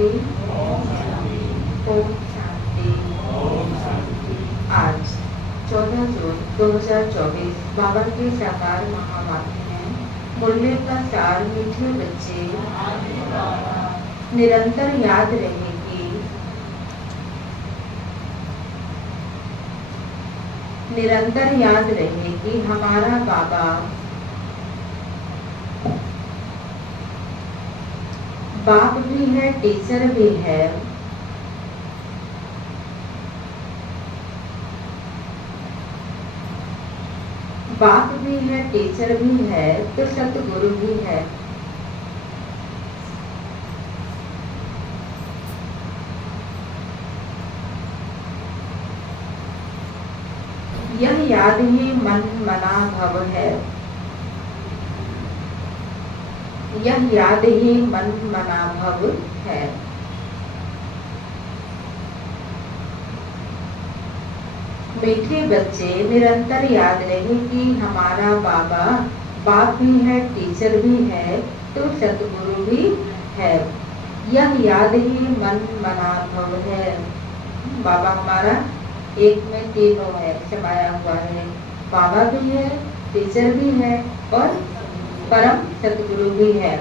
शांति। ओम शांति। आज 14 जून 2024 बाबा के साकार महावाक्य है। मुरली का सार मीठे बच्चे निरंतर याद रहेगी, निरंतर याद रहेगी हमारा बाबा बाप भी है, टीचर भी है। बाप भी है, टीचर भी है, तो सतगुरु भी है। यह याद ही मन मना भव है। यह याद ही मन मना भव है। मीठे बच्चे निरंतर याद रहे कि हमारा बाबा बाप भी है, टीचर भी है, तो सतगुरु भी है। यह याद ही मन मना भव है। बाबा हमारा एक में तीनों है, समाया हुआ है। बाबा भी है, टीचर भी है और परम सतगुरु भी है।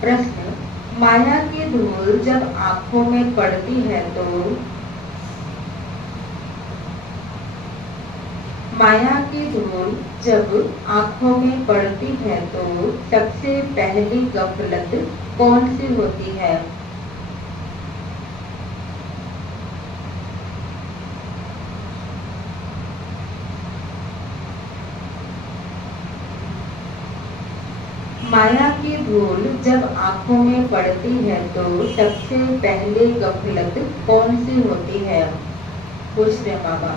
प्रश्न, माया की धूल जब आंखों में पड़ती है तो माया की धूल जब आंखों में पड़ती है तो सबसे पहली गफलत कौन सी होती है? माया की धूल जब आंखों में पड़ती है तो सबसे पहले गफलत कौन सी होती है? पूछ रहे बाबा।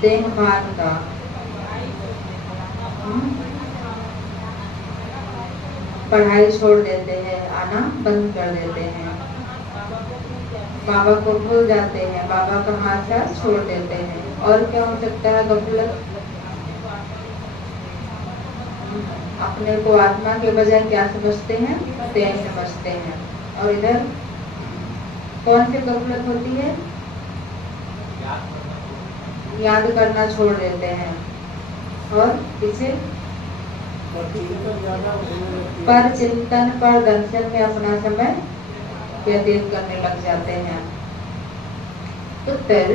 देहभान का। पढ़ाई छोड़ देते हैं, आना बंद कर देते हैं, बाबा को भूल जाते हैं, बाबा का हाथ साथ छोड़ देते हैं। और क्या हो सकता है गफलत? अपने को आत्मा के बजाय क्या समझते हैं? देह समझते हैं। और इधर कौन सी गफलत होती है? याद करना छोड़ देते हैं। और पीछे पर चिंतन पर दर्शन में अपना समय व्यतीत करने लग जाते हैं। उत्तर,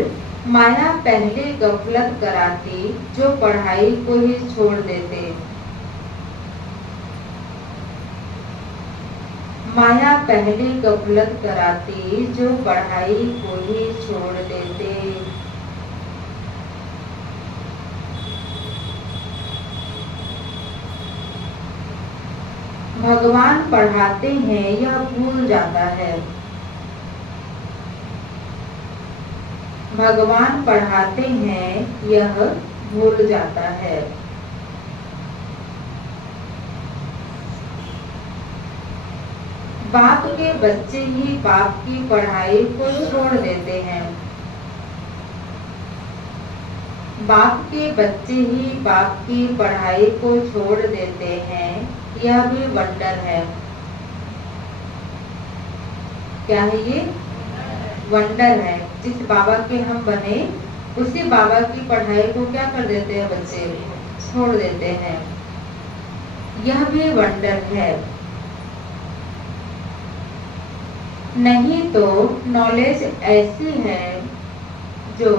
माया पहले गफलत कराती जो पढ़ाई को ही छोड़ देते। माया पहली गफलत कराती जो पढ़ाई को ही छोड़ देते। भगवान पढ़ाते हैं यह भूल जाता है। भगवान पढ़ाते हैं यह भूल जाता है। बाप के बच्चे ही बाप की पढ़ाई को छोड़ देते हैं। बाप के बच्चे ही बाप की पढ़ाई को छोड़ देते हैं, यह भी वंडर है। क्या है ये? वंडर है। जिस बाबा के हम बने उसी बाबा की पढ़ाई को क्या कर देते हैं बच्चे? छोड़ देते हैं। यह भी वंडर है। नहीं तो नॉलेज ऐसी है जो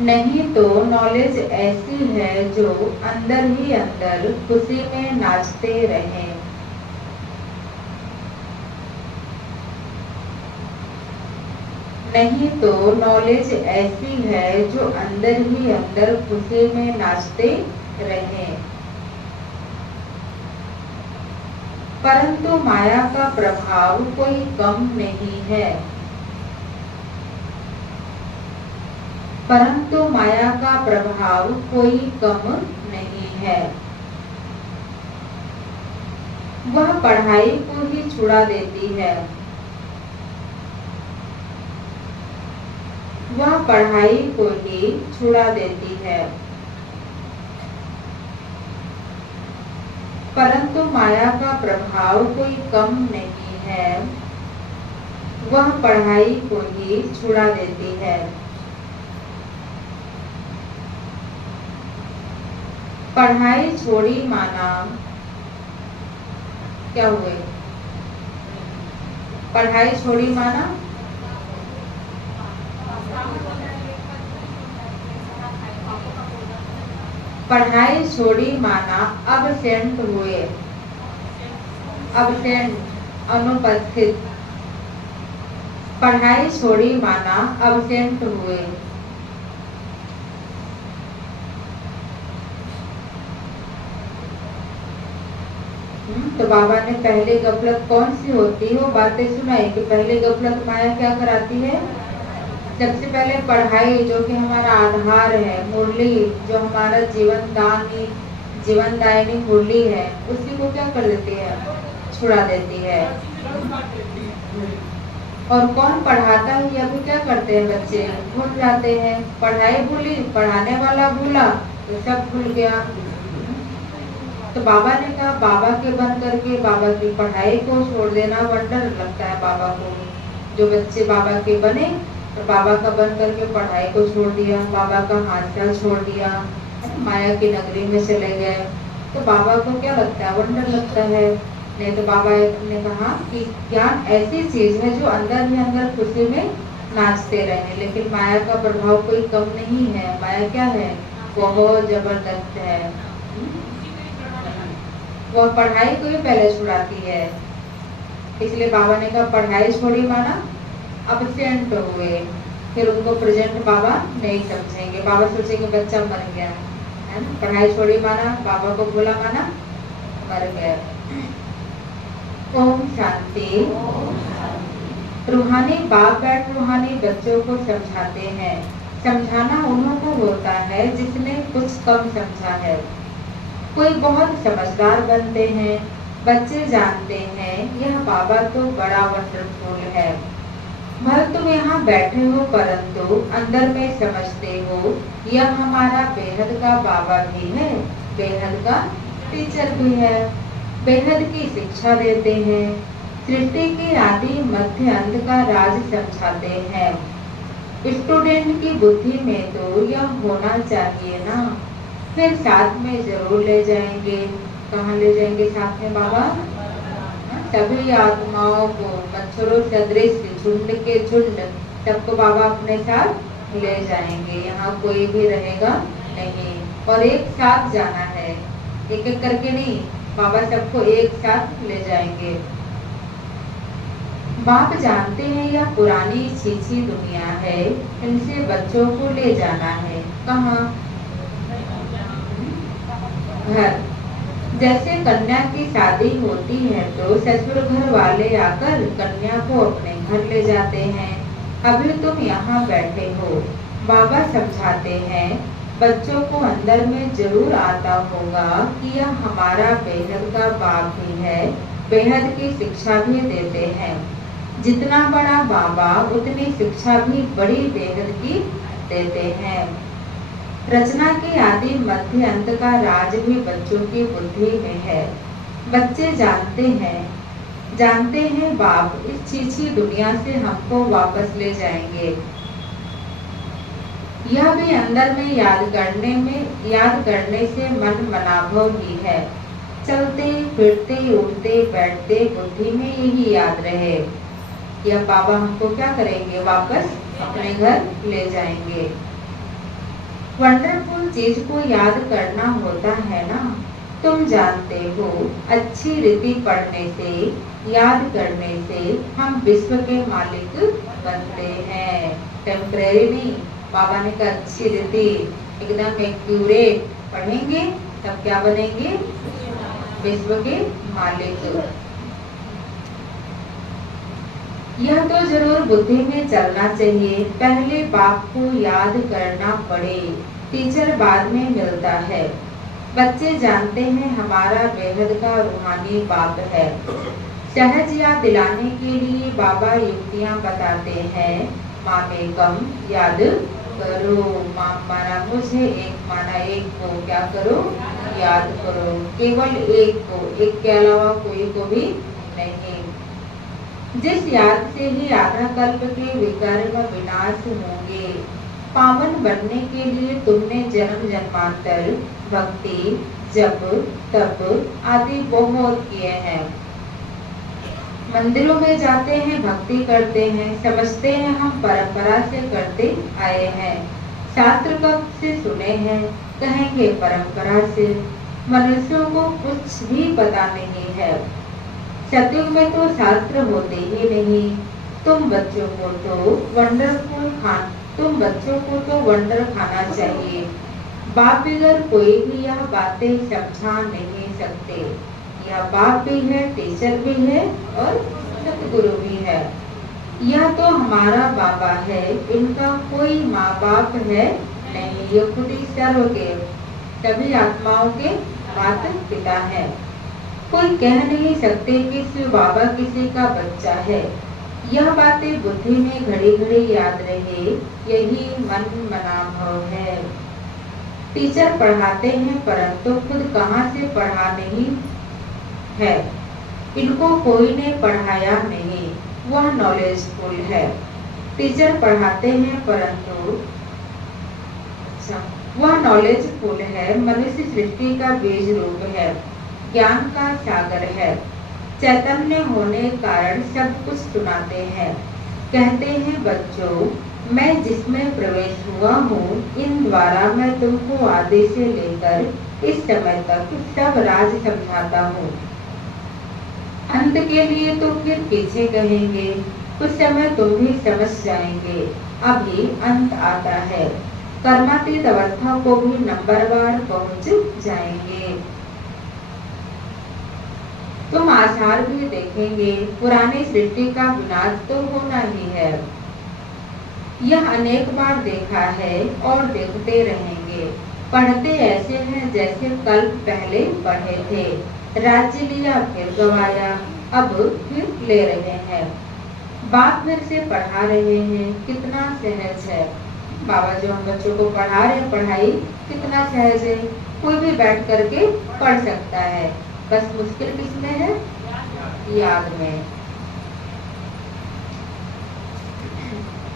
नहीं तो नॉलेज ऐसी है जो अंदर ही अंदर खुशी में नाचते रहें। नहीं तो नॉलेज ऐसी है जो अंदर ही अंदर खुशी में नाचते रहें। परंतु माया का प्रभाव कोई कम नहीं है। परंतु माया का प्रभाव कोई कम नहीं है। वह पढ़ाई को ही छुड़ा देती है। वह पढ़ाई को ही छुड़ा देती है। परंतु माया का प्रभाव कोई कम नहीं है, वह पढ़ाई को ही छुड़ा देती है। पढ़ाई छोड़ी माना क्या हुए? पढ़ाई छोड़ी माना पढ़ाई छोड़ी माना अबसेंट हुए, अबसेंट अनुपस्थित। पढ़ाई छोड़ी माना अबसेंट हुए। तो बाबा ने पहले गफलत कौन सी होती है वो बातें सुनाई कि पहले गफलत माया क्या कराती है। सबसे पहले पढ़ाई जो कि हमारा आधार है, मुरली जो हमारा जीवन दायिनी मुरली है, उसी को क्या कर देती है, छुड़ा देती है। और कौन पढ़ाता है या फिर क्या करते हैं बच्चे, भूल जाते हैं। पढ़ाई भूली, पढ़ाने वाला भूला तो सब भूल गया। तो बाबा ने कहा बाबा के बन करके बाबा की पढ़ाई को छोड़ देना वंडर लगता है बाबा को। जो बच्चे बाबा के बने तो बाबा का बन करके पढ़ाई को छोड़ दिया, बाबा का हाथ छोड़ दिया, माया की नगरी में चले गए, तो बाबा को क्या लगता है, वंडर लगता है। नहीं तो बाबा ने कहा कि ज्ञान ऐसी चीज है जो अंदर ही अंदर खुशी में नाचते रहे, लेकिन माया का प्रभाव कोई कम नहीं है। माया क्या है, बहुत जबरदस्त है। वो पढ़ाई को ही पहले छुड़ाती है। इसलिए बाबा ने कहा पढ़ाई छोड़ी माना अबसेंट हुए। फिर उनको प्रेजेंट बाबा नहीं समझेंगे, बाबा सोचेंगे बच्चा मर गया है ना। पढ़ाई छोड़ी माना बाबा को भूला माना मर गया। ओम शांति। रूहानी बाप बैठ रूहानी बच्चों को समझाते हैं। समझाना उन्हों को होता है जिसने कुछ कम समझा है। कोई बहुत समझदार बनते हैं, बच्चे जानते हैं यह बाबा तो बड़ा वंडरफुल है। भले तुम यहाँ बैठे हो परंतु अंदर में समझते हो यह हमारा बेहद का बाबा भी है, बेहद का टीचर भी है, बेहद की शिक्षा देते हैं, सृष्टि के आदि मध्य अंत का राज समझाते हैं। स्टूडेंट की बुद्धि में तो यह होना चाहिए ना। फिर साथ में जरूर ले जाएंगे। कहाँ ले जाएंगे साथ में बाबा? सभी आत्माओं को मच्छरों सदृश झुंड के झुंड सबको बाबा अपने साथ ले जाएंगे। यहाँ कोई भी रहेगा नहीं और एक साथ जाना है, एक एक करके नहीं, बाबा सबको एक साथ ले जाएंगे। बाप जानते हैं यह पुरानी छीछी दुनिया है, इनसे बच्चों को ले जाना है। कहाँ? घर। जैसे कन्या की शादी होती है तो ससुर घर वाले आकर कन्या को अपने घर ले जाते हैं। अभी तुम यहाँ बैठे हो, बाबा समझाते हैं बच्चों को अंदर में जरूर आता होगा कि यह हमारा बेहद का बाप भी है, बेहद की शिक्षा भी देते हैं। जितना बड़ा बाबा उतनी शिक्षा भी बड़ी बेहद की देते हैं। रचना के आदि मध्य अंत का राज भी बच्चों की बुद्धि में है। बच्चे जानते हैं बाप इस छीछी दुनिया से हमको वापस ले जाएंगे। यह भी अंदर में याद करने से मन मनाभव ही है। चलते फिरते उठते बैठते बुद्धि में यही याद रहे। यह बाबा हमको क्या करेंगे, वापस अपने घर ले जाएंगे। वंडरफुल चीज को याद करना होता है ना। तुम जानते हो अच्छी रीति पढ़ने से, याद करने से हम विश्व के मालिक बनते हैं। टेम्परेरी नहीं, बाबा ने कहा अच्छी रीति एकदम एक्यूरेट पढ़ेंगे तब क्या बनेंगे, विश्व के मालिक। यह तो जरूर बुद्धि में चलना चाहिए। पहले बाप को याद करना पड़े, टीचर बाद में मिलता है। बच्चे जानते हैं हमारा बेहद का रूहानी बाप है। सहज याद दिलाने के लिए बाबा युक्तियाँ बताते हैं। मामेकम याद करो, माँ माना मुझे एक माना एक को क्या करो, याद करो, केवल एक को, एक के अलावा कोई को भी नहीं। जिस याद से ही आधा कल्प के विकर्म विनाश होंगे। पावन बनने के लिए तुमने जन्म जन्मांतर भक्ति जप तप आदि बहुत किए हैं। मंदिरों में जाते हैं, भक्ति करते हैं, समझते हैं हम परंपरा से करते आए हैं। शास्त्र कब से सुने हैं, कहेंगे परंपरा से। मनुष्यों को कुछ भी पता नहीं है। सतयुग में तो शास्त्र होते ही नहीं। तुम बच्चों को तो वंडर खाना चाहिए। बाप बगैर कोई भी यह बातें समझा नहीं सकते। यह बाप भी है, टीचर भी है और सतगुरु भी है। यह तो हमारा बाबा है, इनका कोई माँ बाप है नहीं। ये खुद ही सर्व के सभी आत्माओं के माता पिता है। कोई कह नहीं सकते कि शिव बाबा किसी का बच्चा है। यह बातें बुद्धि में घड़ी घड़ी याद रहे, यही मन मना भाव है। टीचर पढ़ाते हैं परंतु खुद कहाँ से पढ़ा नहीं है। इनको कोई ने पढ़ाया नहीं, वह नॉलेजफुल है। टीचर पढ़ाते हैं परंतु वह नॉलेजफुल है। मनुष्य सृष्टि का बीज रूप है, ज्ञान का सागर है। चैतन्य होने कारण सब कुछ सुनाते हैं। कहते हैं बच्चों, मैं जिसमें प्रवेश हुआ हूँ, इन द्वारा मैं तुमको आदि से लेकर इस समय तक सब राज समझाता हूँ। अंत के लिए तो फिर पीछे कहेंगे, कुछ समय तुम भी समझ जाएंगे। अभी अंत आता है, कर्मातीत अवस्था को भी नंबरवार पहुँच जाएंगे। तुम आसार भी देखेंगे, पुरानी सृष्टि का विनाश तो होना ही है। यह अनेक बार देखा है और देखते रहेंगे। पढ़ते ऐसे हैं जैसे कल पहले पढ़े थे। राज्य लिया फिर गवाया, अब फिर ले रहे हैं। बाप फिर से पढ़ा रहे हैं, कितना सहज है। बाबा जो हम बच्चों को पढ़ा रहे हैं, पढ़ाई कितना सहज है, कोई भी बैठ करके पढ़ सकता है। बस मुश्किल किसमें है, याद में।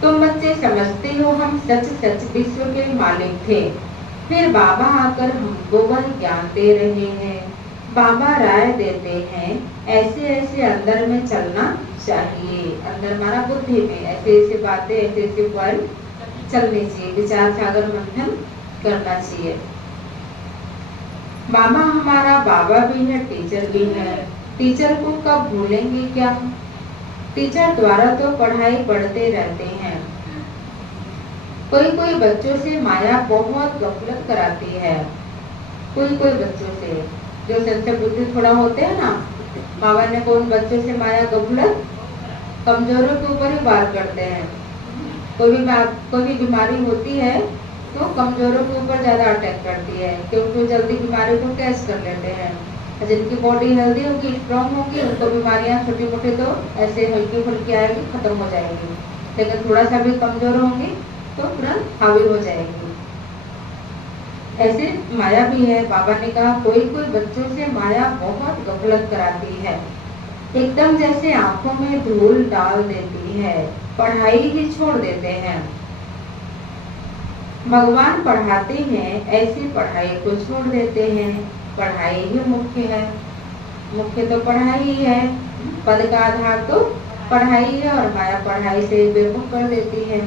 तुम बच्चे समझते हो हम सच सच विश्व के मालिक थे। फिर बाबा आकर हमको वह ज्ञान दे रहे हैं। बाबा राय देते हैं, ऐसे ऐसे अंदर में चलना चाहिए। अंदर माना बुद्धि में ऐसे ऐसे बातें, ऐसे ऐसे पल चलनी चाहिए, विचार सागर मंथन करना चाहिए। बाबा हमारा बाबा भी है, टीचर भी है। टीचर को कब भूलेंगे क्या। टीचर द्वारा तो पढ़ाई पढ़ते रहते हैं। कोई कोई बच्चों से माया बहुत गफलत कराती है। कोई कोई बच्चों से जो संस्था बुद्धि थोड़ा होते हैं ना, बाबा ने कौन बच्चों से माया गफलत कमजोरों के ऊपर ही बात करते हैं। कोई भी बीमारी होती है तो कमजोरों के ऊपर ज्यादा अटैक करती है, क्योंकि जल्दी बीमारी को कैच कर लेते हैं। जिनकी बॉडी हेल्दी होगी, स्ट्रॉन्ग होगी, उनको बीमारियां छोटी मोटी तो ऐसे हल्की फुल्की आएगी, खत्म हो जाएगी। लेकिन थोड़ा सा भी कमजोर होंगी तो तुरंत हावी हो जाएगी। ऐसे माया भी है। बाबा ने कहा कोई कोई बच्चों से माया बहुत गफलत कराती है, एकदम जैसे आंखों में धूल डाल देती है, पढ़ाई ही छोड़ देते हैं। भगवान पढ़ाते हैं, ऐसी पढ़ाई को छोड़ देते हैं। पढ़ाई ही मुख्य है, मुख्य तो पढ़ाई ही है। पद का आधार तो पढ़ाई है और माया पढ़ाई से बेवकूफ कर देती है।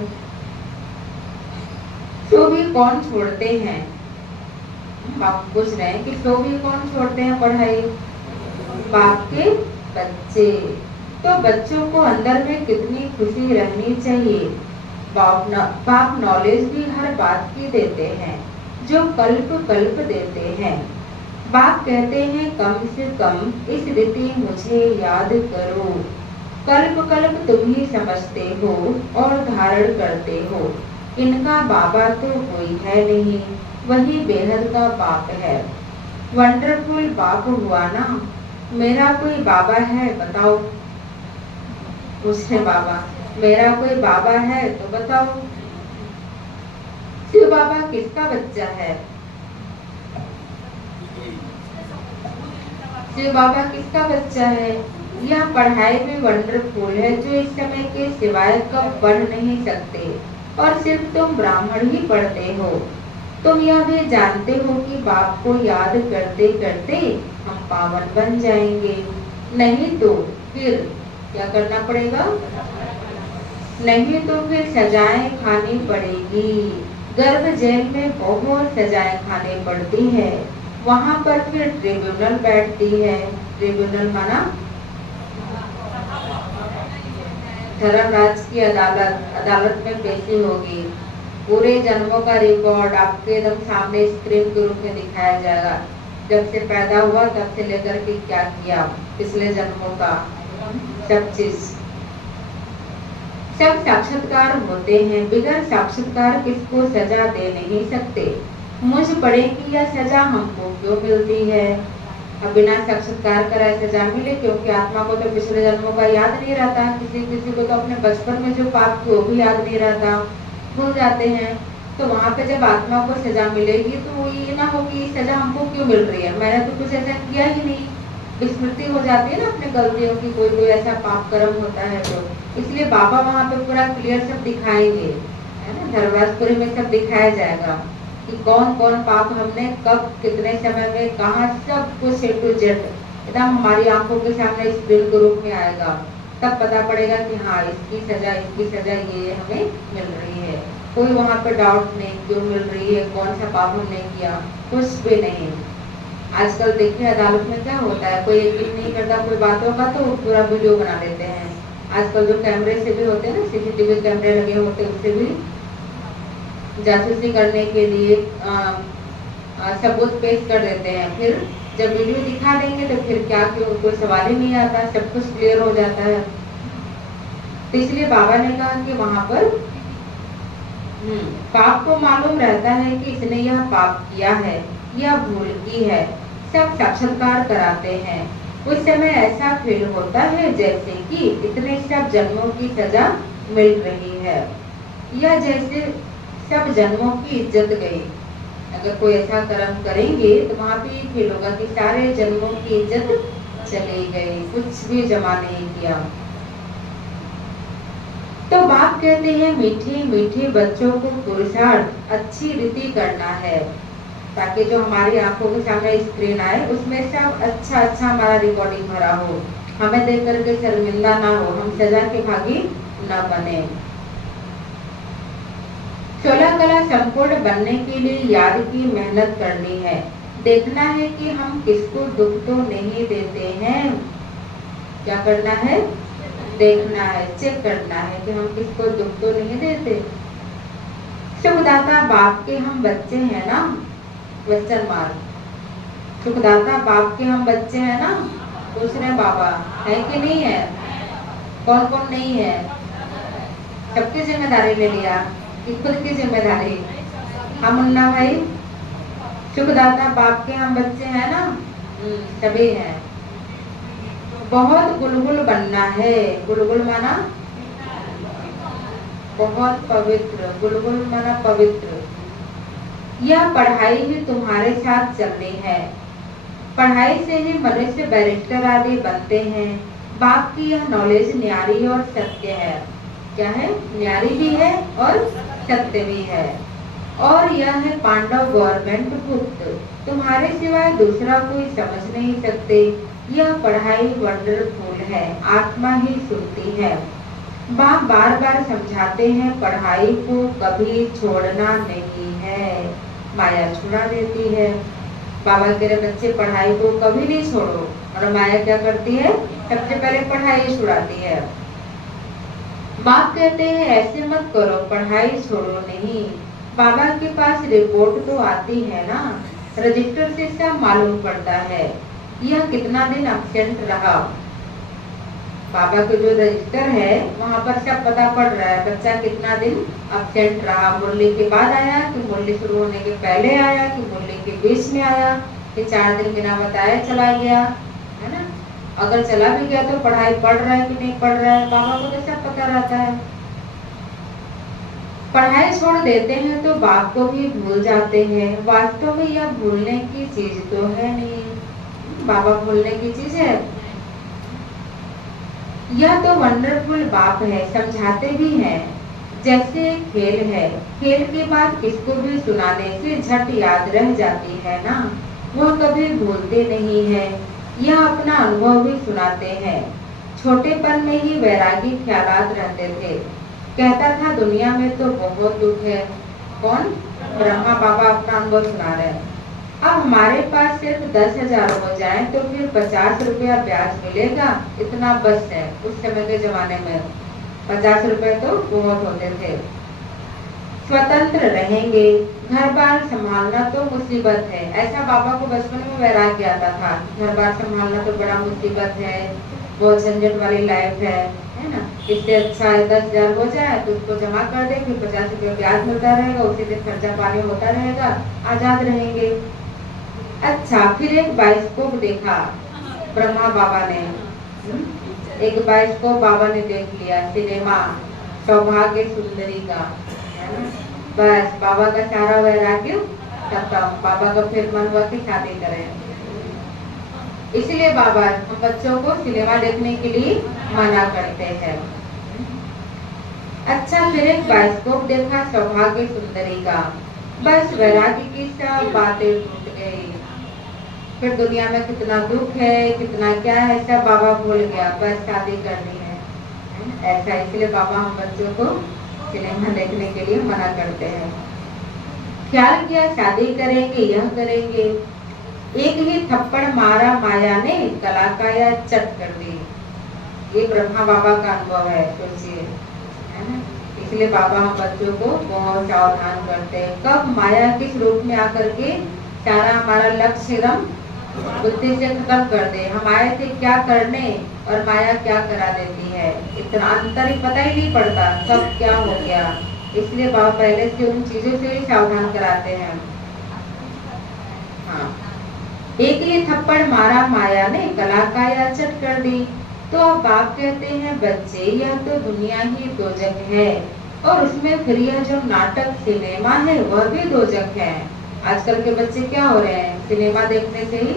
तो भी कौन छोड़ते हैं, बाप पूछ रहे हैं कि तो भी कौन छोड़ते हैं पढ़ाई, बाप के बच्चे। तो बच्चों को अंदर में कितनी खुशी रहनी चाहिए। बाप नॉलेज भी हर बात की देते हैं, जो कल्प कल्प देते हैं। बाप कहते हैं कम से कम इस रीति मुझे याद करो। कल्प कल्प तुम ही समझते हो और धारण करते हो। इनका बाबा तो कोई है नहीं, वही बेहद का बाप है। वंडरफुल बाप हुआ ना। मेरा कोई बाबा है बताओ, पूछे बाबा मेरा कोई बाबा है तो बताओ। शिव बाबा किसका बच्चा है, शिव बाबा किसका बच्चा है? यह पढ़ाई में वंडरफुल है जो इस समय के सिवाय कब पढ़ नहीं सकते, और सिर्फ तुम ब्राह्मण ही पढ़ते हो। तुम यह भी जानते हो कि बाप को याद करते करते हम पावन बन जाएंगे, नहीं तो फिर क्या करना पड़ेगा? नहीं तो फिर सजाएं खानी पड़ेगी। गर्भ जेल में बहुत सजाएं खाने पड़ती है। वहाँ पर फिर ट्रिब्यूनल बैठती है। ट्रिब्यूनल माना धर्मराज की अदालत। अदालत में पेशी होगी। पूरे जन्मों का रिकॉर्ड आपके एकदम सामने स्क्रीन के रूप में दिखाया जाएगा। जब से पैदा हुआ तब से लेकर के क्या किया, पिछले जन्मों का सब चीज, सब साक्षात्कार होते हैं। बिगैर साक्षात्कार किसको सजा दे नहीं सकते। मुझ पड़े कि यह सजा हमको क्यों मिलती है? अब बिना साक्षात्कार कराए सजा मिले, क्योंकि आत्मा को तो पिछले जन्मों का याद नहीं रहता। किसी किसी को तो अपने बचपन में जो पाप किए वो भी याद नहीं रहता, भूल जाते हैं। तो वहाँ पे जब आत्मा को सजा मिलेगी तो ये ना हो कि सजा हमको क्यों मिल रही है, मैंने तो कुछ ऐसा किया ही नहीं। विस्मृति हो जाती है ना अपने गलतियों की, कोई कोई ऐसा पाप कर्म होता है तो इसलिए बाबा वहाँ पे पूरा क्लियर सब दिखाएंगे, है ना। धर्मराजपुरी में सब दिखाया जाएगा कि कौन कौन पाप हमने कब कितने समय में कहा, सब कुछ ए टू जेड एकदम हमारी आंखों के सामने स्क्रीन के रूप में आएगा। तब पता पड़ेगा कि हाँ इसकी सजा ये हमें मिल रही है। कोई वहाँ पे डाउट नहीं क्यों मिल रही है, कौन सा पाप हमने किया, कुछ भी नहीं। आजकल देखिए अदालत में क्या होता है, कोई यकीन नहीं करता कोई बातों का तो पूरा वीडियो बना लेते हैं। आजकल जो कैमरे से भी होते हैं ना, CCTV कैमरे लगे होते हैं, उससे भी जासूसी करने के लिए सबूत पेश कर देते हैं। फिर जब वीडियो दिखा देंगे तो फिर क्या क्यों, कोई सवाल ही नहीं आता, सब कुछ क्लियर हो जाता है। तो इसलिए बाबा ने कहा कि वहां पर पाप को मालूम रहता है कि इसने यह पाप किया है, यह भूल की है, सब साक्षात्कार कराते हैं। उस समय ऐसा फील होता है जैसे कि इतने सब जन्मों की सजा मिल रही है, या जैसे सब जन्मों की इज्जत गई। अगर कोई ऐसा कर्म करेंगे तो वहाँ पे फील होगा कि सारे जन्मों की इज्जत चली गई, कुछ भी जमा नहीं किया। तो बाप कहते हैं मीठे मीठे बच्चों को पुरुषार्थ अच्छी रीति करना है, ताकि जो हमारी आंखों के सामने स्क्रीन आए उसमें सब अच्छा अच्छा हमारा रिकॉर्डिंग भरा हो, हमें देख करके शर्मिंदा ना हो, हम सजा के भागी न बने। 16 कला संपूर्ण बनने के लिए याद की मेहनत करनी है। देखना है कि हम किसको दुख तो नहीं देते हैं। क्या करना है? देखना है, चेक करना है कि हम किसको दुख तो नहीं देते। सुखदाता बाप के हम बच्चे हैं ना, क्वेश्चन मार्क। सुखदाता बाप के हम बच्चे हैं ना, दूसरे बाबा है कि नहीं है? कौन कौन नहीं है? सबकी जिम्मेदारी ले लिया कि खुद की जिम्मेदारी। हम मुन्ना भाई सुखदाता बाप के हम बच्चे हैं ना, सभी हैं। बहुत गुलगुल बनना है। गुलगुल माना बहुत पवित्र, गुलगुल माना पवित्र। यह पढ़ाई भी तुम्हारे साथ चलनी है। पढ़ाई से ही मनुष्य बैरिस्टर आदि बनते हैं। बाप की यह नॉलेज न्यारी और सत्य है। क्या है? न्यारी भी है और सत्य भी है। और यह है पांडव गवर्नमेंट गुप्त, तुम्हारे सिवाय दूसरा कोई समझ नहीं सकते। यह पढ़ाई वंडरफुल है, आत्मा ही सुनती है। बाप बार बार समझाते हैं पढ़ाई को कभी छोड़ना नहीं है, माया छुड़ा देती है। बाबा कह रहे बच्चे पढ़ाई को कभी नहीं छोड़ो, और माया क्या करती है? सबसे पहले पढ़ाई छुड़ाती है। बाप कहते हैं ऐसे मत करो, पढ़ाई छोड़ो नहीं। बाबा के पास रिपोर्ट तो आती है ना, रजिस्टर से सब मालूम पड़ता है यह कितना दिन एब्सेंट रहा। बाबा के जो रजिस्टर है वहाँ पर सब पता पड़ रहा है बच्चा कितना दिन एब्सेंट रहा। मुरली के बाद आया कि मुरली शुरू होने के पहले आया कि मुरली के बीच में आया कि 4 दिन बिना बताए चला गया, है ना। अगर चला भी गया तो पढ़ाई पढ़ रहा है कि नहीं पढ़ रहा है, बाबा को तो सब पता रहता है। पढ़ाई छोड़ देते हैं तो बाप को भी भूल जाते हैं। वास्तव में यह भूलने की चीज तो है नहीं। बाबा भूलने की चीज है? यह तो वंडरफुल बाप है, समझाते भी हैं। जैसे खेल है, खेल की बात किसको भी सुनाने से झट याद रह जाती है ना, वह कभी भूलते नहीं है। यह अपना अनुभव भी सुनाते हैं। छोटेपन में ही वैरागी ख्यालात रहते थे। कहता था दुनिया में तो बहुत दुख है। कौन? ब्रह्मा बाबा अपना अनुभव सुना रहे हैं। अब हमारे पास सिर्फ 10,000 हो जाए तो फिर 50 रुपया ब्याज मिलेगा, इतना बस है। उस समय के जमाने में 50 रुपए तो बहुत होते थे। स्वतंत्र रहेंगे, घर बार संभालना तो मुसीबत है। ऐसा बाबा को बचपन में वैराग्य आता था। घर बार संभालना तो बड़ा मुसीबत है, बहुत झंझट वाली लाइफ है ना। इससे अच्छा है 10,000 हो जाए तो उसको जमा कर दे, फिर 50 रुपये ब्याज मिलता रहेगा, उसी से खर्चा पानी होता रहेगा, आजाद रहेंगे। अच्छा, फिर एक बाइस्कोप देखा ब्रह्मा बाबा ने। एक बाइस्कोप बाबा ने देख लिया, सिनेमा सौभाग्य सुंदरी का, है ना। बस बाबा का सारा वैराग्य खत्म। बाबा का फिर मन हुआ कि शादी करें। इसलिए बाबा हम बच्चों को सिनेमा देखने के लिए मना करते हैं। अच्छा, फिर एक बाइस्कोप देखा सौभाग्य सुंदरी का। बस वैराग्य की सब बातें टूट गई। फिर दुनिया में कितना दुख है, कितना क्या है, सब बाबा भूल गया। बस शादी करनी है ऐसा। इसलिए बाबा हम बच्चों को सिनेमा देखने के लिए मना करते हैं। ख्याल किया शादी करेंगे, यह करेंगे। एक ही थप्पड़ मारा माया ने, कला काया चट कर दी। ये ब्रह्मा बाबा का अनुभव है, सोचिए, है ना। इसलिए बाबा हम बच्चों को बहुत सावधान करते हैं। कब माया किस रूप में आकर के सारा हमारा लक्ष्य एकदम बुद्धि से खत्म कर दे। हम आए थे क्या करने और माया क्या करा देती है, इतना अंतर ही पता ही नहीं पड़ता कब क्या हो गया। इसलिए बाबा पहले से उन चीजों से ही सावधान कराते हैं। हाँ, एक ही थप्पड़ मारा माया ने, कला काया चट कर दी। तो अब बाप कहते हैं बच्चे यह तो दुनिया ही दोजक है, और उसमें फिर यह जो नाटक सिनेमा है वह भी दोजक है। आजकल के बच्चे क्या हो रहे हैं, सिनेमा देखने से ही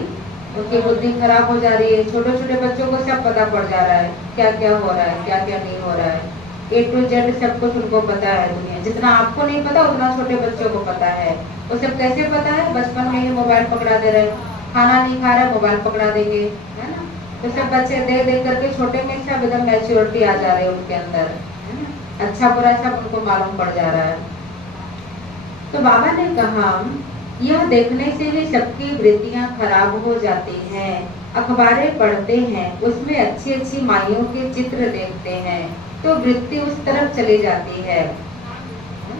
उनकी बुद्धि खराब हो जा रही है। छोटे छोटे बच्चों को सब पता पड़ जा रहा है क्या क्या हो रहा है, क्या क्या नहीं हो रहा है। A to Z सब कुछ उनको पता है दुनिया। जितना आपको नहीं पता उतना छोटे बच्चों को पता है। वो सब कैसे पता है? बचपन में ही मोबाइल पकड़ा दे रहे, खाना नहीं खा रहा मोबाइल पकड़ा देंगे, है ना। तो सब बच्चे देख देख करके छोटे में सब एकदम मैच्योरिटी आ जा रही है उनके अंदर, है ना। अच्छा बुरा सब उनको मालूम पड़ जा रहा है। तो बाबा ने कहा यह देखने से भी सबकी वृत्तियां खराब हो जाती हैं। अखबारें पढ़ते हैं, उसमें अच्छी अच्छी माइयों के चित्र देखते हैं तो वृत्ति उस तरफ चली जाती है।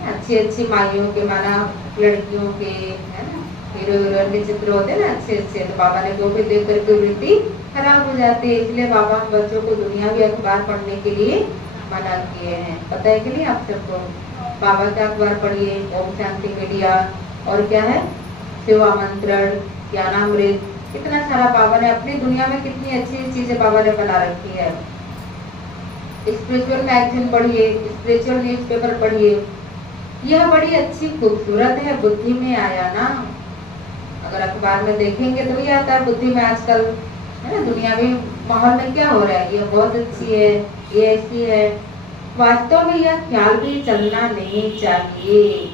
अच्छी अच्छी माइयों के, माना लड़कियों के, है ना, हीरो हीरोइन के चित्र होते हैं ना अच्छे अच्छे। तो बाबा ने वो भी देख करके वृत्ति खराब हो जाती है। इसलिए बाबा हम बच्चों को दुनियावी अखबार पढ़ने के लिए मना किए हैं। पता है कि नहीं आप सबको? बाबा का अखबार पढ़िए, ओम शांति मीडिया, और क्या है, शिव आमंत्रण, ज्ञानामृत, कितना सारा बाबा ने अपनी दुनिया में कितनी अच्छी चीजें बाबा ने बना रखी है। स्पिरिचुअल मैगजीन पढ़िए, स्पिरिचुअल न्यूज़पेपर पढ़िए, यह बड़ी अच्छी खूबसूरत है। बुद्धि में आया ना, अगर अखबार में देखेंगे तो ये आता है बुद्धि में। आजकल है ना दुनियावी माहौल में क्या हो रहा है, ये बहुत अच्छी है, ये ऐसी है। वास्तव में यह ख्याल भी चलना नहीं चाहिए।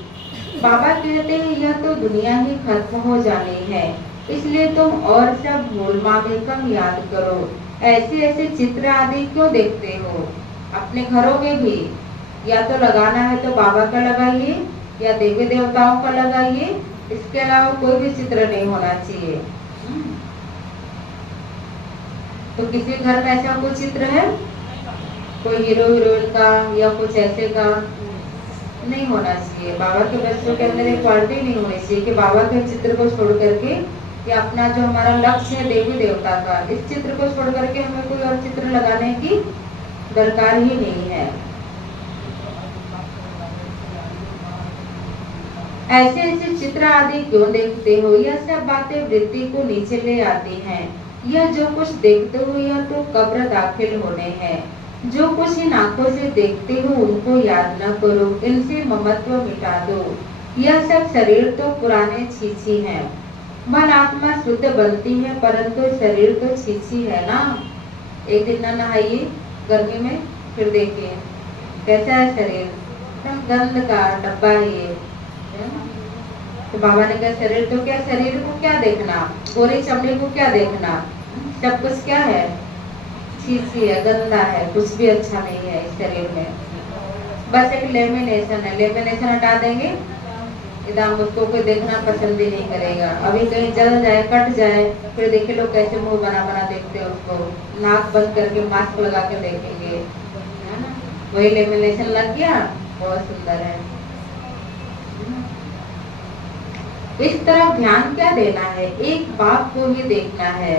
बाबा कहते हैं यह तो दुनिया ही खत्म हो जानी है, इसलिए तुम और सब मूलमा में कम याद करो। ऐसे ऐसे चित्र आदि क्यों देखते हो? अपने घरों में भी या तो लगाना है तो बाबा का लगाइए या देवी देवताओं का लगाइए, इसके अलावा कोई भी चित्र नहीं होना चाहिए। तो किसी घर में ऐसा कोई चित्र है, कोई हीरो हीरोइन का या कुछ ऐसे का नहीं होना चाहिए। बाबा के बच्चों के अंदर एक क्वालिटी नहीं होनी चाहिए कि बाबा के चित्र को छोड़ करके या अपना जो हमारा लक्ष्य है देवी देवता का, इस चित्र को छोड़ करके हमें कोई और चित्र लगाने की दरकार ही नहीं है। ऐसे ऐसे चित्र आदि क्यों देखते हो? यह सब बातें वृत्ति को नीचे ले आती हैं। यह जो कुछ देखते हो यह तो कब्र दाखिल होने हैं। जो कुछ इन आंखों से देखते हो उनको याद न करो, इनसे ममत्व मिटा दो। यह सब शरीर तो पुराने छीछी हैं। मन आत्मा शुद्ध बनती है, परंतु शरीर तो छीछी है ना। एक दिन ना नहाइए गर्मी में, फिर देखिए कैसा है शरीर, एकदम गंद का डब्बा है ये। तो बाबा ने कहा शरीर तो क्या, शरीर को क्या देखना, गोरी चमड़ी को क्या देखना, सब कुछ क्या है, छीछी है, गंदा है, कुछ भी अच्छा नहीं है इस शरीर में। बस एक लेमिनेशन है, लेमिनेशन हटा देंगे एकदम उसको कोई देखना पसंद ही नहीं करेगा। अभी कहीं जल जाए, कट जाए, फिर देखिए लोग कैसे मुंह बना बना देखते हैं उसको, नाक बंद करके मास्क लगा के देखेंगे, है ना। वही लेमिनेशन लग गया, बहुत सुंदर है। इस तरफ ध्यान क्या देना है, एक बाप को ही देखना है।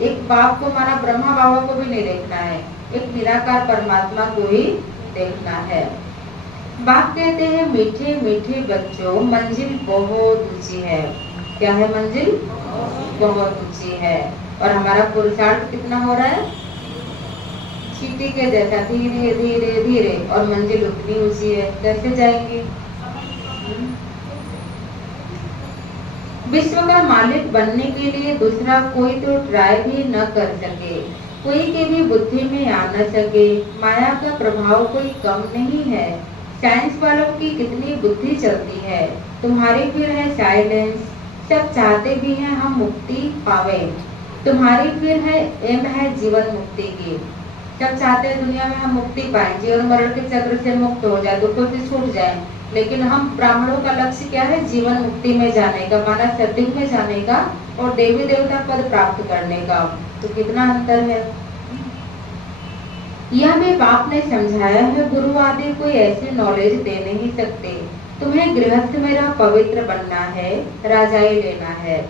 एक बाप को माना ब्रह्मा बाबा को भी नहीं देखना है, एक निराकार परमात्मा को ही देखना है। बाप कहते हैं मीठे मीठे बच्चों, मंजिल बहुत ऊंची है। क्या है मंजिल? बहुत ऊंची है। और हमारा पुरुषार्थ कितना हो रहा है? चींटी के जैसा, धीरे धीरे धीरे, और मंजिल उतनी ऊंची है, कैसे जाएंगे? विश्व का मालिक बनने के लिए दूसरा कोई तो ट्राई भी न कर सके, कोई की भी बुद्धि में आ न सके। माया का प्रभाव कोई कम नहीं है। साइंस वालों की कितनी बुद्धि चलती है, तुम्हारी फिर है साइलेंस। सब चाहते भी हैं हम मुक्ति पावे, तुम्हारी फिर है एम है जीवन मुक्ति की। सब चाहते हैं दुनिया में हम मुक्ति पाए, जीवन मरण के चक्र से मुक्त हो जाए, दुखों से छूट जाए। लेकिन हम ब्राह्मणों का लक्ष्य क्या है? जीवन मुक्ति में जाने का, माना सतयुग में जाने का और देवी देवता पद प्राप्त करने का। तो कितना अंतर है। यह भी बाप ने समझाया है, गुरु आदि कोई ऐसी नॉलेज दे नहीं सकते। तुम्हें गृहस्थ मेरा पवित्र बनना है, राजाई लेना है।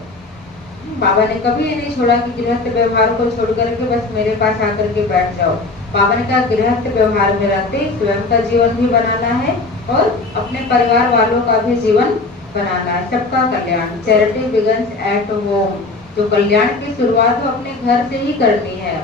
बाबा ने कभी ये नहीं छोड़ा कि गृहस्थ व्यवहार को छोड़ करके बस मेरे पास आकर के बैठ जाओ। बाबा ने कहा गृहस्थ व्यवहार में रहते स्वयं का जीवन भी बनाना है और अपने परिवार वालों का भी जीवन बनाना है, सबका कल्याण। चैरिटी बिगन्स एट होम, तो कल्याण की शुरुआत तो अपने घर से ही करनी है।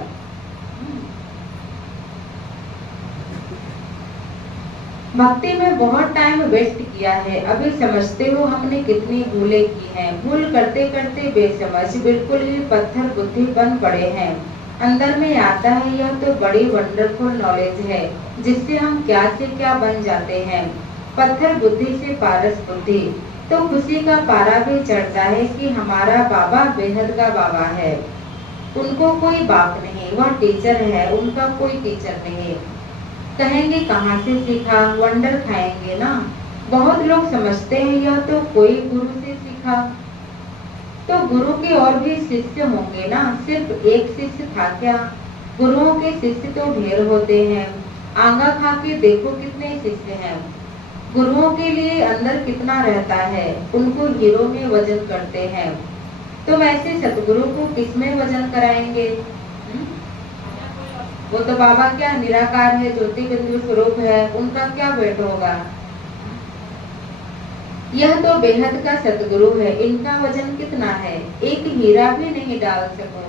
भक्ति में बहुत टाइम वेस्ट किया है, अभी समझते हो हमने कितनी भूलें की हैं। भूल करते करते बेसमझ बिल्कुल ही पत्थर बुद्धि बन पड़े हैं। अंदर में आता है यह तो बड़ी वंडरफुल नॉलेज है, जिससे हम क्या से क्या बन जाते हैं। पत्थर बुद्धि से पारस बुद्धि, तो खुशी का पारा भी चढ़ता है कि हमारा बाबा बेहद का बाबा है। उनको कोई बाप नहीं, वह टीचर है, उनका कोई टीचर नहीं। कहेंगे कहाँ से सीखा, वंडर खाएंगे ना। बहुत लोग समझते हैं यह तो कोई गुरु से सीखा, तो गुरु के और भी शिष्य होंगे ना, सिर्फ एक शिष्य था क्या? गुरुओं के शिष्य तो ढेर होते हैं। आंगा खा के देखो कितने शिष्य हैं। गुरुओं के लिए अंदर कितना रहता है, उनको हीरो में वजन करते हैं। तुम ऐसे सतगुरु को किसमें वजन कराएंगे? वो तो बाबा क्या निराकार है, ज्योति बिंदु स्वरूप है, उनका क्या वेट होगा। यह तो बेहद का सतगुरु है, इनका वजन कितना है? एक हीरा भी नहीं डाल सको।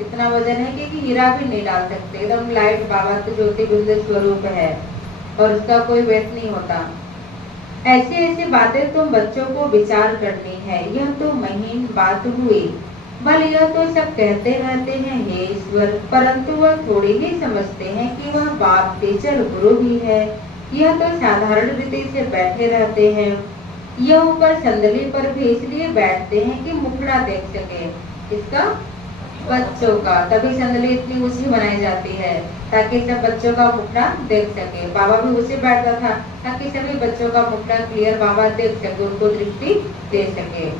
इतना वजन है कि हीरा भी नहीं डाल सकते। एकदम लाइट बाबा तो ज्योति बिंदु स्वरूप है और उसका कोई वेट नहीं होता। ऐसे ऐसे बातें तुम बच्चों को विचार करनी है, यह तो महीन बात हुई। बल यह तो सब कहते रहते हैं हे ईश्वर, परंतु वह थोड़ी ही समझते हैं कि वह बाप टीचर गुरु भी है। यह तो साधारण रीति से बैठे रहते हैं। यह ऊपर संदली पर भी इसलिए बैठते हैं कि मुखड़ा देख सके। इसका बच्चों का, तभी संदली इतनी ऊंची बनाई जाती है ताकि सब बच्चों का मुखड़ा देख सके। बाबा भी उसे बैठता था ताकि सभी बच्चों का मुखड़ा क्लियर बाबा देख सके, उनको दृष्टि दे सके।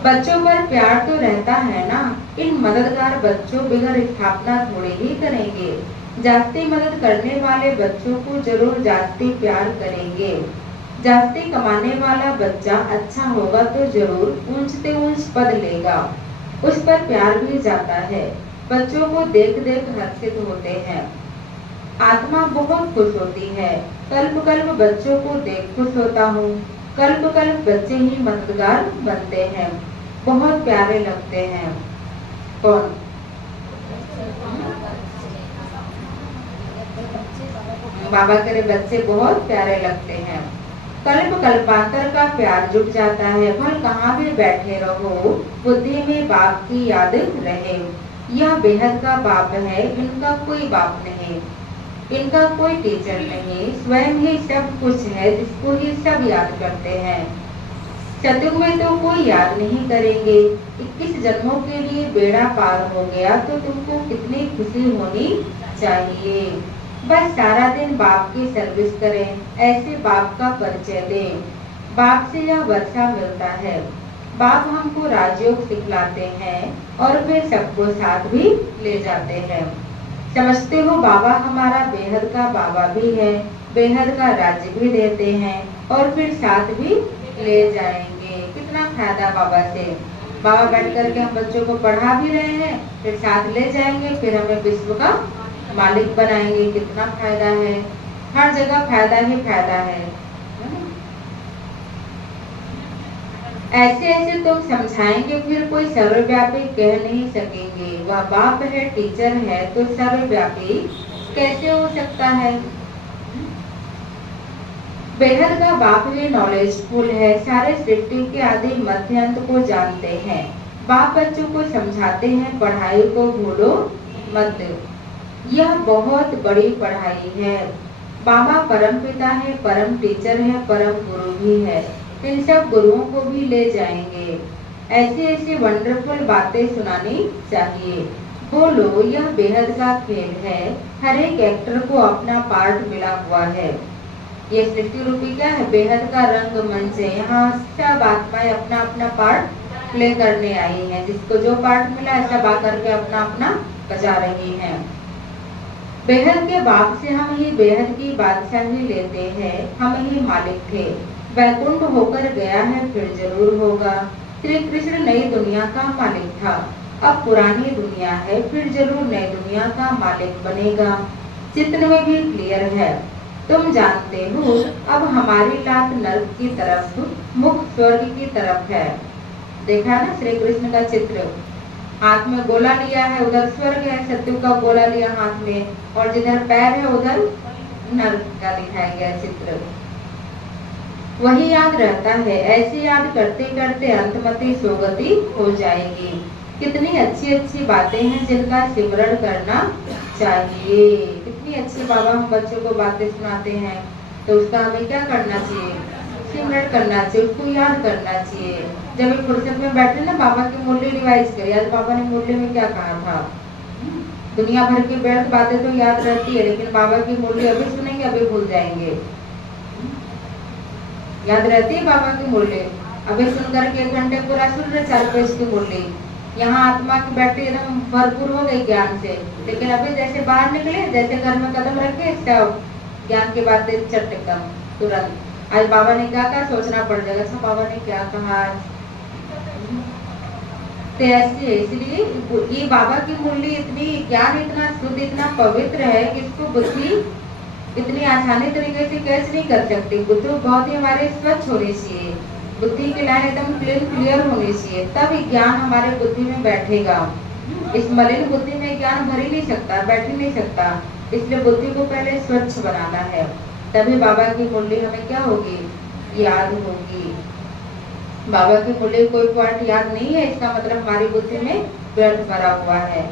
बच्चों पर प्यार तो रहता है ना। इन मददगार बच्चों बिगड़ स्थापना थोड़ी ही करेंगे। जास्ती मदद करने वाले बच्चों को जरूर जास्ती प्यार करेंगे। जास्ती कमाने वाला बच्चा अच्छा होगा तो जरूर ऊंचते ऊंच पद लेगा, उस पर प्यार भी जाता है। बच्चों को देख देख हर्षित होते हैं, आत्मा बहुत खुश होती है। कल्प कल्प बच्चों को देख खुश होता हूँ। कल्प कल्प बच्चे ही मददगार बनते हैं, बहुत प्यारे लगते हैं। कौन? बाबा करे बच्चे बहुत प्यारे लगते हैं। कल्प कल्पांतर का प्यार जुट जाता है। भल कहाँ भी बैठे रहो, बुद्धि में बाप की याद रहे। यह बेहद का बाप है, इनका कोई बाप नहीं, इनका कोई टीचर नहीं, स्वयं ही सब कुछ है, जिसको ही सब याद करते हैं। सतयुग में तो कोई याद नहीं करेंगे। 21 जन्मों के लिए बेड़ा पार हो गया तो तुमको कितनी खुशी होनी चाहिए। बस सारा दिन बाप की सर्विस करें, ऐसे बाप का परिचय दें। बाप से यह वर्षा मिलता है। बाप हमको राजयोग सिखलाते हैं और वे सबको साथ भी ले जाते हैं। समझते हो, बाबा हमारा बेहद का बाबा भी है, बेहद का राज्य भी देते हैं और फिर साथ भी ले जाएंगे। कितना फायदा बाबा से। बाबा बैठ करके हम बच्चों को पढ़ा भी रहे हैं, फिर साथ ले जाएंगे, फिर हमें विश्व का मालिक बनाएंगे। कितना फायदा है, हर जगह फायदा ही फायदा है। ऐसे ऐसे तुम समझाएंगे, फिर कोई सर्वव्यापी कह नहीं सकेंगे। वह बाप है, टीचर है, तो सर्वव्यापी कैसे हो सकता है। बेहद का बाप ही नॉलेजफुल है, सारे सृष्टि के आदि मध्य अंत को जानते हैं। बाप बच्चों को समझाते हैं, पढ़ाई को भूलो मत, यह बहुत बड़ी पढ़ाई है। बाबा परम पिता है, परम टीचर है, परम गुरु भी है। इन सब गुरुओं को भी ले जाएंगे। ऐसे ऐसे वंडरफुल बातें सुनानी चाहिए। बोलो, यह बेहद का खेल है, हर एक एक्टर को अपना पार्ट मिला हुआ है। ये सृष्टि रूपी क्या है, बेहद का रंग मंच है। यहाँ सब आत्माएं अपना अपना पार्ट प्ले करने आई हैं। जिसको जो पार्ट मिला है सब आकर के अपना अपना बजा रही हैं। बेहद के बाप से हम ही बेहद की बादशाही लेते हैं, हम ही मालिक थे। वैकुंठ होकर गया है, फिर जरूर होगा। श्री कृष्ण नई दुनिया का मालिक था, अब पुरानी दुनिया है, फिर जरूर नई दुनिया का मालिक बनेगा। चित्र में भी क्लियर है, तुम जानते हो। अब हमारी लात नर्क की तरफ, मुख स्वर्ग की तरफ है। देखा ना श्री कृष्ण का चित्र, हाथ में गोला लिया है, उधर स्वर्ग है, सत्यु का गोला लिया हाथ में, और जिधर पैर है उधर नर्क का दिखाया गया चित्र। वही याद रहता है। ऐसे याद करते करते अंतमति सोगति हो जाएगी। कितनी अच्छी अच्छी बातें हैं जिनका सिमरण करना चाहिए। कितनी अच्छी बाबा हम बच्चों को बातें सुनाते हैं, तो उसका हमें क्या करना चाहिए, सिमरण करना चाहिए, उसको याद करना चाहिए। जब एक फुर्सत में बैठे ना, बाबा की मुरली रिवाइज करिए। आज बाबा ने मुरली में क्या कहा था। दुनिया भर की व्यर्थ बातें तो याद रहती है, लेकिन बाबा की मुरली अभी सुनेंगे अभी भूल जाएंगे। याद रहती है बाबा की मुरली, अभी सुन करके 1 घंटे पूरा सुन रहे 4 पेज की मुरली। यहाँ आत्मा की बैटरी एकदम भरपूर हो गई ज्ञान से, लेकिन अभी जैसे बाहर निकले, जैसे घर में कदम रखे, सब ज्ञान की बातें चटकम तुरंत। आज बाबा ने क्या कहा सोचना पड़ जाएगा, अच्छा बाबा ने क्या कहा। तो ऐसे इसलिए ये बाबा की मुरली इतनी ज्ञान इतना शुद्ध इतना पवित्र है कि इसको बुद्धि इतनी आसानी तरीके से कैच नहीं कर सकती। बुद्धि बहुत ही हमारे स्वच्छ होनी चाहिए, बुद्धि की लाइन एकदम क्लियर होनी चाहिए, तब ज्ञान हमारे बुद्धि में बैठेगा। इस मलिन बुद्धि में ज्ञान भर ही नहीं सकता, बैठ ही नहीं सकता। इसलिए बुद्धि को पहले स्वच्छ बनाना है, तभी बाबा की मुरली हमें क्या होगी, याद होगी। बाबा की मुरली कोई पॉइंट याद नहीं है, इसका मतलब हमारी बुद्धि में व्यर्थ भरा हुआ है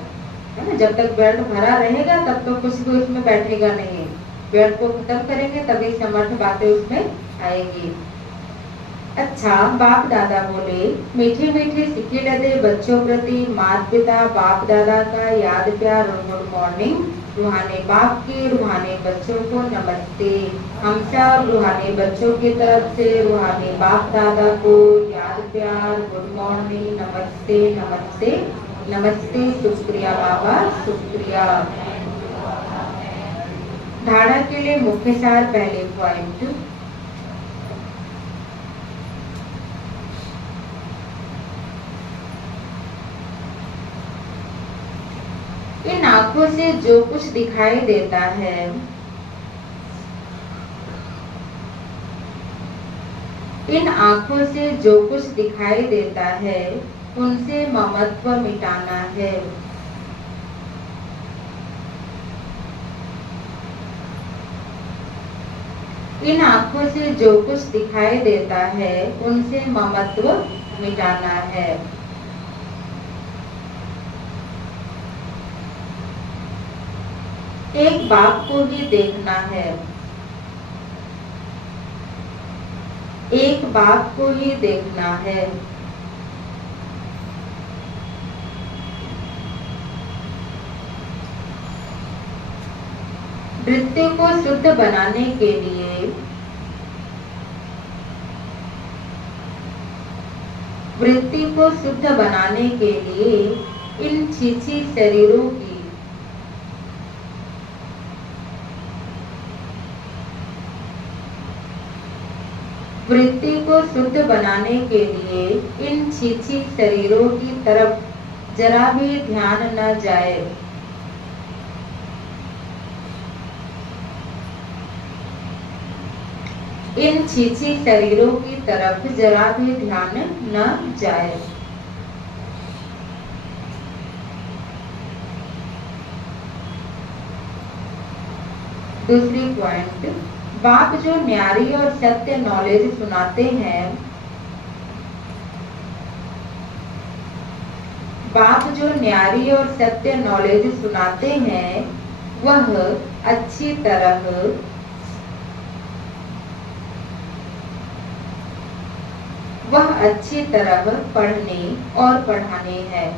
ना। जब तक व्यर्थ भरा रहेगा तब तो कुछ भी उसमें बैठेगा नहीं। व्यर्थ को खत्म करेंगे तभी समर्थ बातें उसमें आएगी। अच्छा, बाप दादा बोले, मीठे मीठे सिक्के लदे बच्चों प्रति माता पिता बाप दादा का याद प्यार और गुड मॉर्निंग। रूहानी बाप के रूहानी बच्चों को नमस्ते। हम सब रूहानी बच्चों की तरफ से रूहानी बाप दादा को याद प्यार, गुड मॉर्निंग, नमस्ते नमस्ते नमस्ते। शुक्रिया बाबा, शुक्रिया। धारणा के लिए मुख्य सार, पहले पॉइंट, इन आंखों से जो कुछ दिखाई देता है इन आंखों से जो कुछ दिखाई देता है उनसे ममत्व मिटाना है। इन आँखों से जो कुछ दिखाई देता है उनसे ममत्व मिटाना है। एक बाप को ही देखना है, एक बाप को ही देखना है। वृत्ति को शुद्ध बनाने के लिए, वृत्ति को शुद्ध बनाने के लिए इन छीछी शरीरों की, वृत्ति को शुद्ध बनाने के लिए इन छीछी शरीरों की तरफ जरा भी ध्यान न जाए। इन छीछी शरीरों की तरफ जरा भी ध्यान न जाए। दूसरी पॉइंट, बाप जो न्यारी और सत्य नॉलेज सुनाते हैं, बाप जो न्यारी और सत्य नॉलेज सुनाते हैं वह अच्छी तरह पढ़ने और पढ़ाने हैं।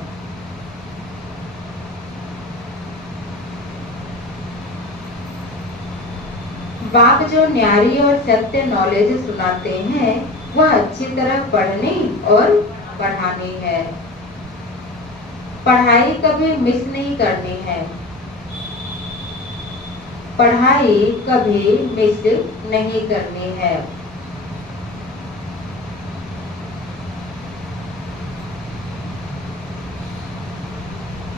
बाप जो न्यारी और सत्य नॉलेज सुनाते हैं वह अच्छी तरह पढ़ने और पढ़ाने है। पढ़ाई कभी मिस नहीं करनी है, पढ़ाई कभी मिस नहीं करनी है।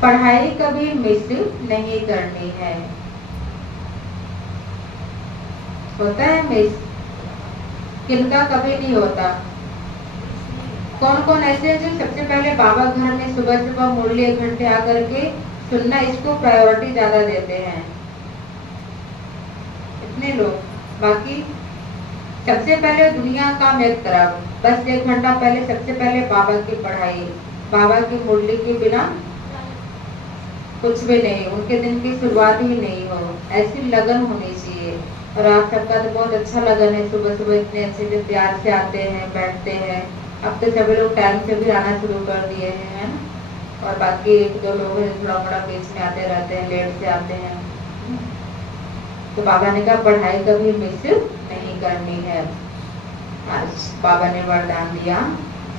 पढ़ाई कभी मिस नहीं करनी है। होता है मिस? किनका कभी नहीं होता? कौन कौन ऐसे हैं जो सबसे पहले बाबा घर में सुबह सुबह मुरली 1 घंटे आकर के सुनना, इसको प्रायोरिटी ज्यादा देते हैं? इतने लोग। बाकी सबसे पहले दुनिया काम एक तरफ, बस 1 घंटा पहले सबसे पहले बाबा की पढ़ाई, बाबा की मुरली के बिना कुछ भी नहीं, उनके दिन की शुरुआत ही नहीं हो, ऐसी लगन होनी चाहिए। और आप सबका तो बहुत अच्छा लगन है, सुबह सुबह इतने अच्छे से प्यार से आते हैं, बैठते हैं। अब तो सभी लोग टाइम से भी आना शुरू कर दिए हैं, और बाकी 1-2 लोग हैं थोड़ा बड़ा बीच में आते रहते हैं, लेट से आते हैं। तो बाबा ने कहा पढ़ाई कभी मिस नहीं करनी है। आज बाबा ने वरदान दिया,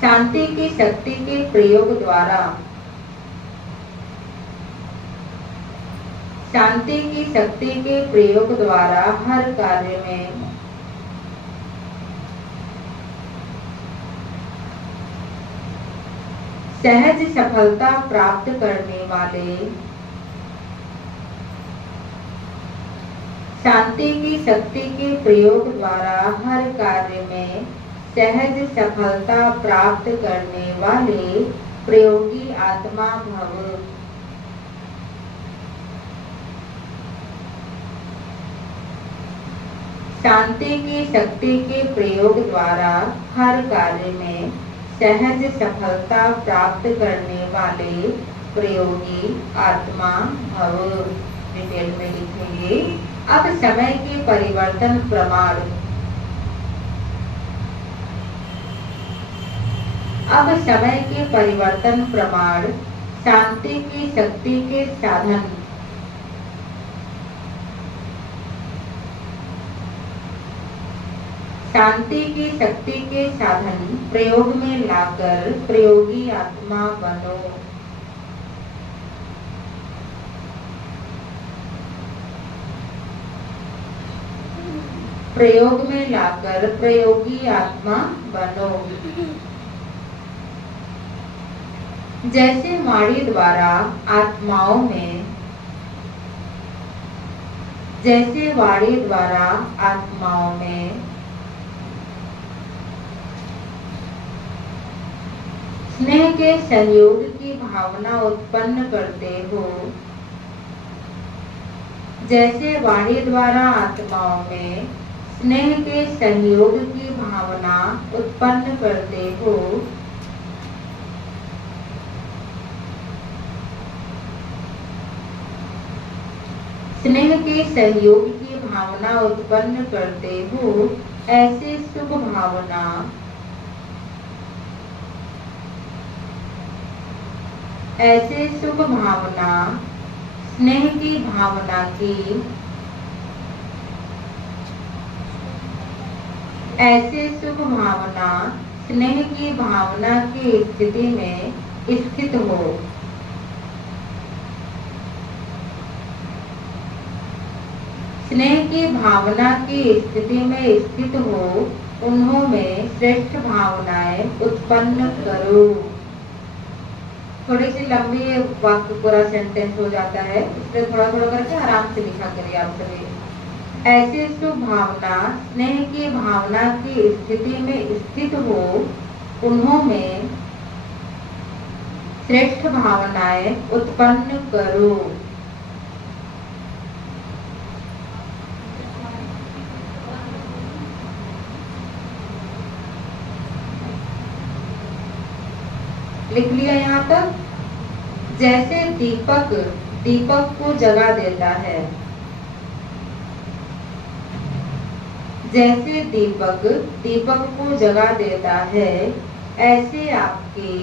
शांति की शक्ति के प्रयोग द्वारा, शांति की शक्ति के प्रयोग द्वारा हर कार्य में सहज सफलता प्राप्त करने वाले, शांति की शक्ति के प्रयोग द्वारा हर कार्य में सहज सफलता प्राप्त करने वाले प्रयोगी आत्मा भव। शांति की शक्ति के प्रयोग द्वारा हर कार्य में सहज सफलता प्राप्त करने वाले प्रयोगी आत्मा भव। डिटेल में लिखेंगे। अब समय के परिवर्तन प्रमाण, अब समय के परिवर्तन प्रमाण शांति की शक्ति के साधन, शांति की शक्ति के साधन प्रयोग में लाकर प्रयोगी आत्मा बनो। प्रयोग में लाकर प्रयोगी आत्मा बनो। जैसे वाणी द्वारा आत्माओं में, जैसे वाणी द्वारा आत्माओं में स्नेह के संयोग की भावना उत्पन्न करते हो, जैसे वाणी द्वारा आत्माओं में स्नेह के सहयोग की भावना उत्पन्न करते हो। स्नेह के सहयोग की भावना उत्पन्न करते हो, ऐसे शुभ भावना स्नेह की भावना की ऐसे शुभ भावना स्नेह की भावना की स्थिति में स्थित हो। स्नेह की भावना की स्थिति में स्थित हो, उन्हों में श्रेष्ठ भावनाएं उत्पन्न करो। थोड़ी सी लंबी वाक्य पूरा सेंटेंस हो जाता है, इसलिए थोड़ा थोड़ा करके आराम से लिखा करिए आप सभी। ऐसे शुभ भावना स्नेह की भावना की स्थिति में स्थित हो, उन्हों में श्रेष्ठ भावनाएं उत्पन्न करो। लिख लिया यहाँ तक। जैसे दीपक दीपक को जगा देता है, जैसे दीपक दीपक को जगा देता है, ऐसे आपकी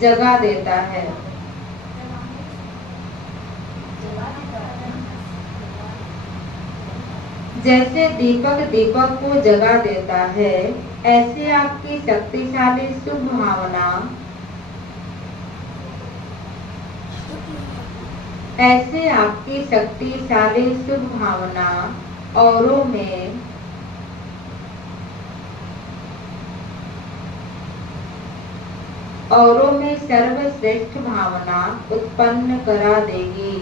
जगा देता है। जैसे दीपक दीपक को जगा देता है, ऐसे आपकी शक्तिशाली शुभ भावना ऐसे आपकी शक्तिशाली शुभ भावना औरों में सर्वश्रेष्ठ भावना उत्पन्न करा देगी।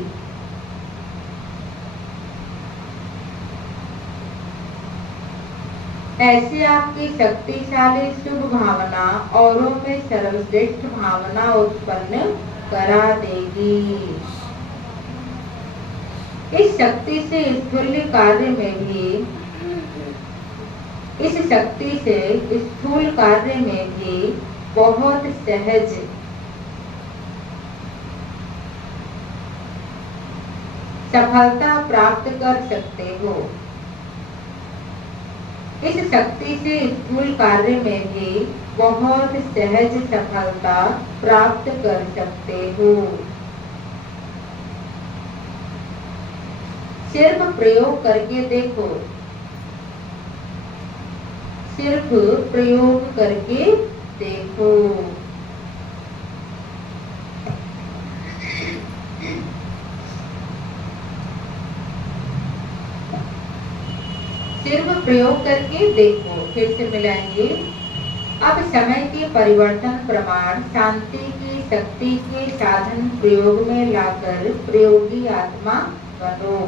ऐसे आपकी शक्तिशाली शुभ भावना औरों में सर्वश्रेष्ठ भावना उत्पन्न करा देगी। इस शक्ति से स्थूल कार्य में भी बहुत सहज सफलता प्राप्त कर सकते हो। इस शक्ति से स्थूल कार्य में भी बहुत सहज सफलता प्राप्त कर सकते हो। सिर्फ प्रयोग करके देखो, सिर्फ प्रयोग करके देखो। सिर्फ प्रयोग करके देखो। फिर से मिलाएंगे। अब समय के परिवर्तन प्रमाण शांति की शक्ति के साधन प्रयोग में लाकर प्रयोगी आत्मा बनो।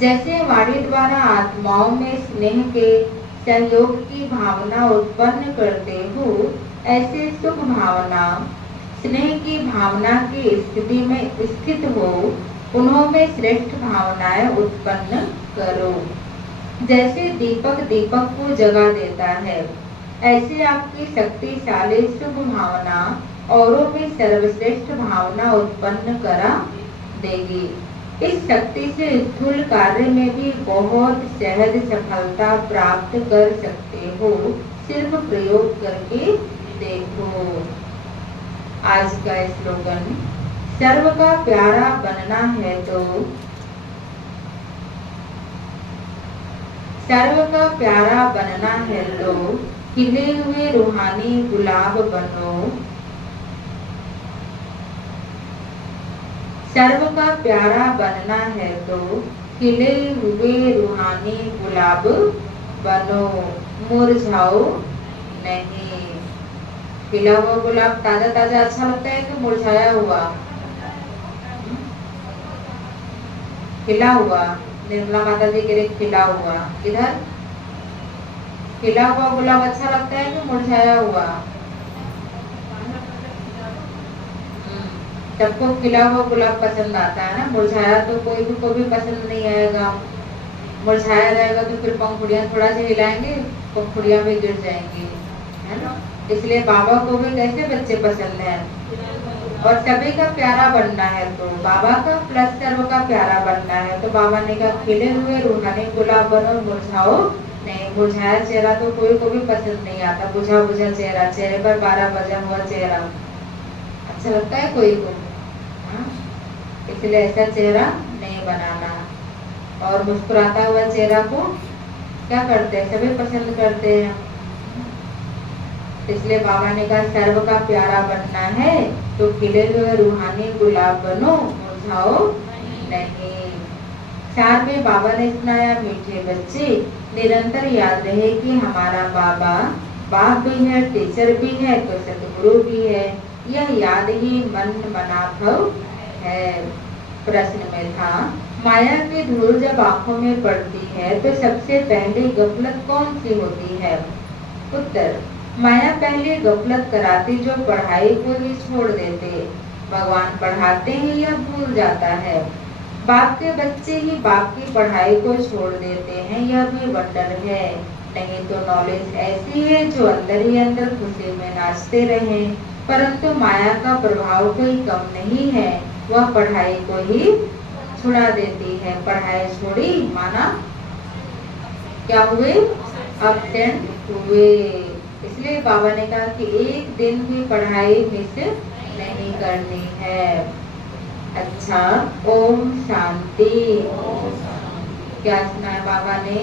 जैसे वाणी द्वारा आत्माओं में स्नेह के सहयोग की भावना उत्पन्न करते हो, ऐसे शुभ भावना स्नेह की भावना की स्थिति में स्थित हो, उन्होंने श्रेष्ठ भावनाएं उत्पन्न करो। जैसे दीपक दीपक को जगा देता है, ऐसे आपकी शक्तिशाली शुभ भावना औरों में सर्वश्रेष्ठ भावना उत्पन्न करा देगी। इस शक्ति से स्थूल कार्य में भी बहुत सहज सफलता प्राप्त कर सकते हो। सिर्फ प्रयोग करके देखो। आज का स्लोगन, सर्व का प्यारा बनना है तो सर्व का प्यारा बनना है तो खिले हुए रूहानी गुलाब बनो। सर्व का प्यारा बनना है तो खिले हुए रूहानी गुलाब बनो, मुरझाओ नहीं। खिला हुआ गुलाब ताजा ताजा अच्छा लगता है कि मुरझाया हुआ? खिला हुआ। निर्मला माता जी के लिए खिला हुआ। इधर खिला हुआ गुलाब अच्छा लगता है कि मुरझाया हुआ? सबको खिला हुआ गुलाब पसंद आता है ना, मुरझाया तो कोई भी को भी पसंद नहीं आएगा। मुरझाया रहेगा तो फिर पंखुड़ियाँ थोड़ा सा हिलाएंगे, पंखुड़ियाँ भी गिर जाएंगी, है ना। इसलिए बाबा को भी कैसे बच्चे पसंद हैं, और सभी का प्यारा बनना है, तो बाबा का प्लस सर्व का प्यारा बनना है। तो बाबा ने कहा खिले हुए रूहानी गुलाब बनो, मुरझाओ नहीं। मुरझाया चेहरा तो कोई को भी पसंद नहीं आता, बुझा बुझा चेहरा, चेहरे पर 12 बजा हुआ चेहरा अच्छा लगता है कोई को, हाँ? इसलिए ऐसा चेहरा नहीं बनाना। और मुस्कुराता हुआ चेहरा को क्या करते हैं, सभी पसंद करते हैं। इसलिए बाबा ने कहा सर्व का प्यारा बनना है तो खिले हुए रूहानी गुलाब बनो, मुरझाओ नहीं। साथ में बाबा ने सुनाया मीठे बच्चे, निरंतर याद रहे कि हमारा बाबा बाप भी है, टीचर भी है, तो सतगुरु भी है। यह याद ही मन मना भव है। प्रश्न में था माया की धूल जब आंखों में पड़ती है तो सबसे पहले गफलत कौन सी होती है। उत्तर, माया पहले गफलत कराती जो पढ़ाई को ही छोड़ देते। भगवान पढ़ाते ही यह भूल जाता है। बाप के बच्चे ही बाप की पढ़ाई को छोड़ देते हैं, यह भी वंडर है। नहीं तो नॉलेज ऐसी है जो अंदर ही अंदर खुशी में नाचते रहे, परंतु माया का प्रभाव कोई कम नहीं है, वह पढ़ाई को ही छुड़ा देती है। पढ़ाई छोड़ी माना क्या हुए, अपसेंट हुए। इसलिए बाबा ने कहा कि एक दिन भी पढ़ाई मिस नहीं करनी है। अच्छा, ओम शांति। क्या सुना है बाबा ने,